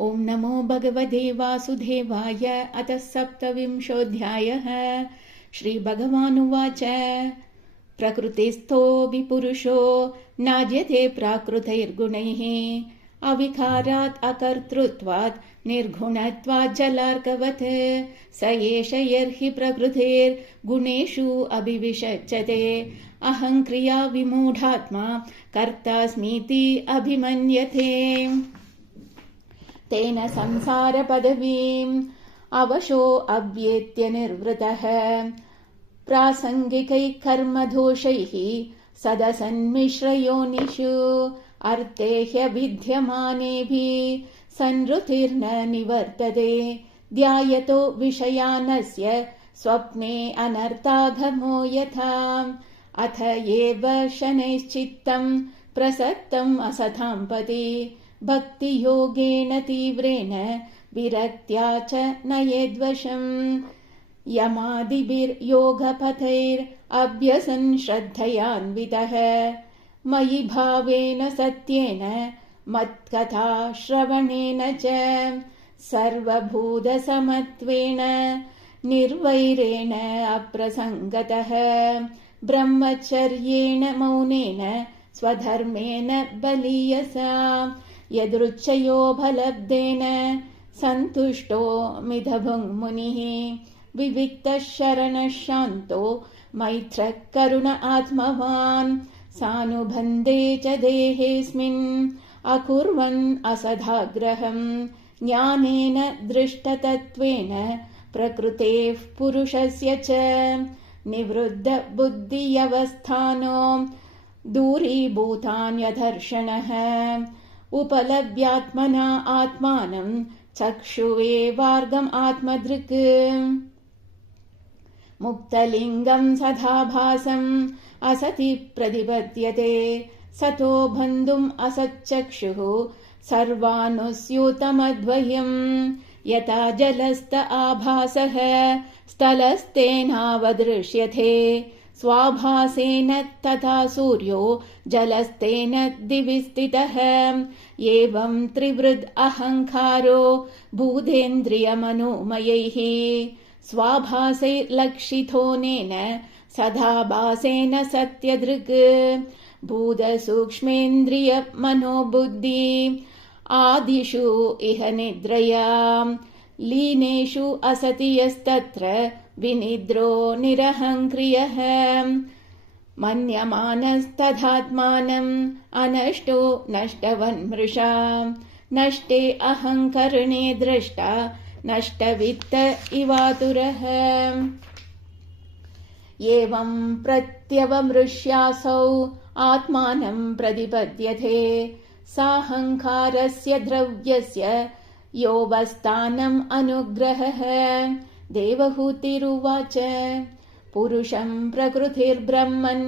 ॐ नमो भगवते वासुदेवाय। अतः सप्तविंशोऽध्यायः। श्रीभगवानुवाच प्रकृतिस्थो विपुरुषो नाज्यते प्राकृतैर्गुणैः अविकारात् अकर्तृत्वात् निर्गुणत्वात् जलार्कवत् स एष यर्हि प्रकृतेर्गुणेषु अभिविशज्यते अहं क्रिया विमूढात्मा कर्तास्मीति अभिमन्यते तेन संसारपदवीम् अवशो अव्येत्य निर्वृतः प्रासङ्गिकैः कर्मदोषैः सदसन्मिश्रयोनिषु अर्थे ह्यभिद्यमानेभिः संहृतिर्न निवर्तते ध्यायतो विषयानस्य स्वप्ने अनर्थागमो यथा अथ एव शनैश्चित्तम् प्रसक्तम् असतां पदि भक्तियोगेन तीव्रेण विरक्त्या च नयेद्वशम् यमादिभिर्योगपथैरभ्यसन् श्रद्धयान्वितः मयि भावेन सत्येन मत्कथा श्रवणेन च सर्वभूतसमत्वेन निर्वैरेण अप्रसङ्गतः ब्रह्मचर्येण मौनेन स्वधर्मेण बलीयसा यदृच्छयोपलब्धेन सन्तुष्टो मिथभुङ् मुनिः विविक्तः शरणः शान्तो मैत्रः करुण आत्मवान् सानुबन्धे च देहेऽस्मिन् अकुर्वन् असदाग्रहम् ज्ञानेन दृष्टतत्त्वेन प्रकृतेः पुरुषस्य च निवृद्ध बुद्धियवस्थानो दूरीभूतान्यदर्शनः उपलभ्यात्मना आत्मानं चक्षुवेवार्गम् आत्मदृक् मुक्तलिङ्गं सदा भासम् असति प्रतिपद्यते सतो बन्धुम् असच्चक्षुः सर्वानुस्यूतमद्वयम् यथा जलस्थ आभासः स्थलस्तेनावदृश्यते स्वाभासेन तथा सूर्यो जलस्तेन दिवि स्थितः एवं त्रिवृद् अहङ्कारो भूतेन्द्रियमनोमयैः स्वाभासैर्लक्षितोनेन सदाभासेन सत्यदृक् भूतसूक्ष्मेन्द्रियमनोबुद्धि आदिषु इह निद्रया लीनेषु असति यस्तत्र विनिद्रो निरहङ्क्रियः मन्यमानस्तथात्मानम् अनष्टो नष्टवन्मृषा नष्टे अहङ्करणे द्रष्टा नष्टवित्त इवातुरः एवं प्रत्यवमृष्यासौ आत्मानं प्रतिपद्यते साहङ्कारस्य द्रव्यस्य योऽवस्थानम् अनुग्रहः देवहूतिरुवाच पुरुषं प्रकृतिर्ब्रह्मन्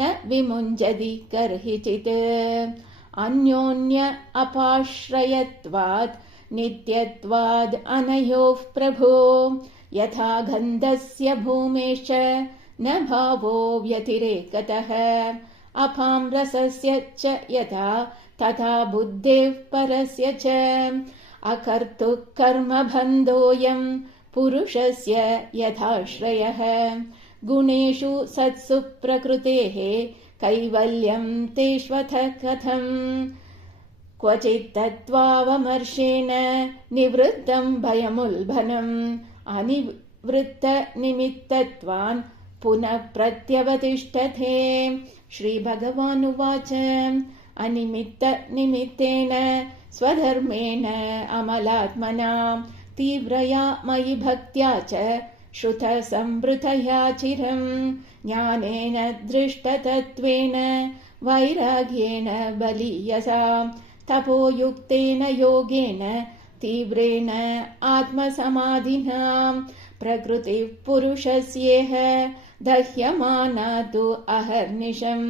न विमुञ्जति कर्हिचित् अन्योन्य अपाश्रयत्वात् नित्यत्वाद् अनयोः प्रभो यथा गन्धस्य भूमेश्च न भावो व्यतिरेकतः अपां रसस्य च यथा तथा बुद्धेः परस्य च अकर्तुः कर्मबन्धोऽयम् पुरुषस्य यथाश्रयः गुणेषु सत्सु प्रकृतेः कैवल्यम् तेष्वथ कथम् क्वचित्तत्त्वावमर्शेन निवृत्तम् भयमुल्बनम् अनिवृत्तनिमित्तत्वान् पुनः प्रत्यवतिष्ठते श्रीभगवानुवाच अनिमित्तनिमित्तेन स्वधर्मेण अमलात्मना तीव्रया मयि भक्त्या च श्रुतसंवृतया चिरम् ज्ञानेन दृष्टतत्त्वेन वैराग्येण बलीयसा तपोयुक्तेन योगेन तीव्रेण आत्मसमाधिना प्रकृतिः पुरुषस्येह दह्यमाना तु अहर्निशम्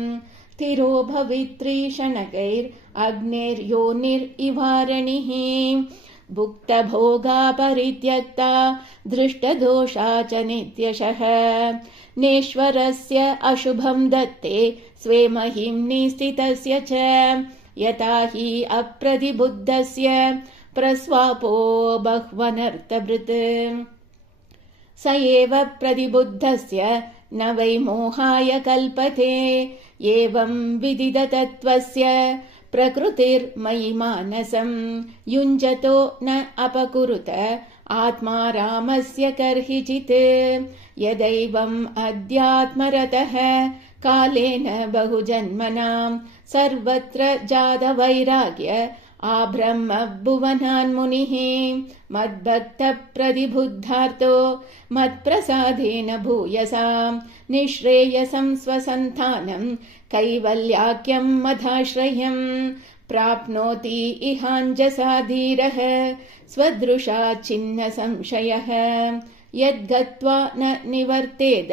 स्थिरो भवित्रीशनकैरग्नेर्योनिरिवारणिः भुक्तभोगा परित्यक्ता दृष्टदोषा च नित्यशः नेश्वरस्य अशुभं दत्ते स्वे महिम्नि स्थितस्य च यथा हि अप्रतिबुद्धस्य प्रस्वापो बह्वनर्थभृत् स एव प्रतिबुद्धस्य न वै मोहाय कल्पते एवं विदिततत्त्वस्य प्रकृतिर्मयि मानसं युञ्जतो न अपकुरुत आत्मा रामस्य कर्हिचित् यदैवम् अध्यात्मरतः कालेन बहुजन्मनां सर्वत्र जातवैराग्य आब्रह्म भुवनान्मुनिः मद्भक्तप्रतिबुद्धार्तो मत्प्रसादेन भूयसां निःश्रेयसं स्वसन्तानं कैवल्याख्यं मदाश्रयं प्राप्नोति इहाञ्जसा धीरः स्वदृशा छिन्न संशयः यद्गत्वा न निवर्तेद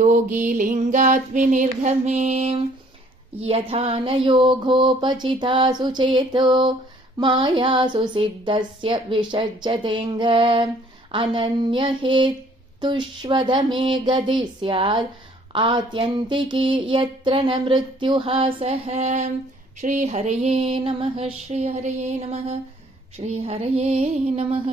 योगी लिङ्गात् विनिर्गमे यथा न योगोपचितासु चेतो मायासु सिद्धस्य विषज्यतेऽङ्ग अनन्यहेतुष्वदमे गति स्यात् आत्यन्तिकी यत्र न मृत्युहासः। श्रीहरये नमः। श्रीहरये नमः। श्रीहरये नमः।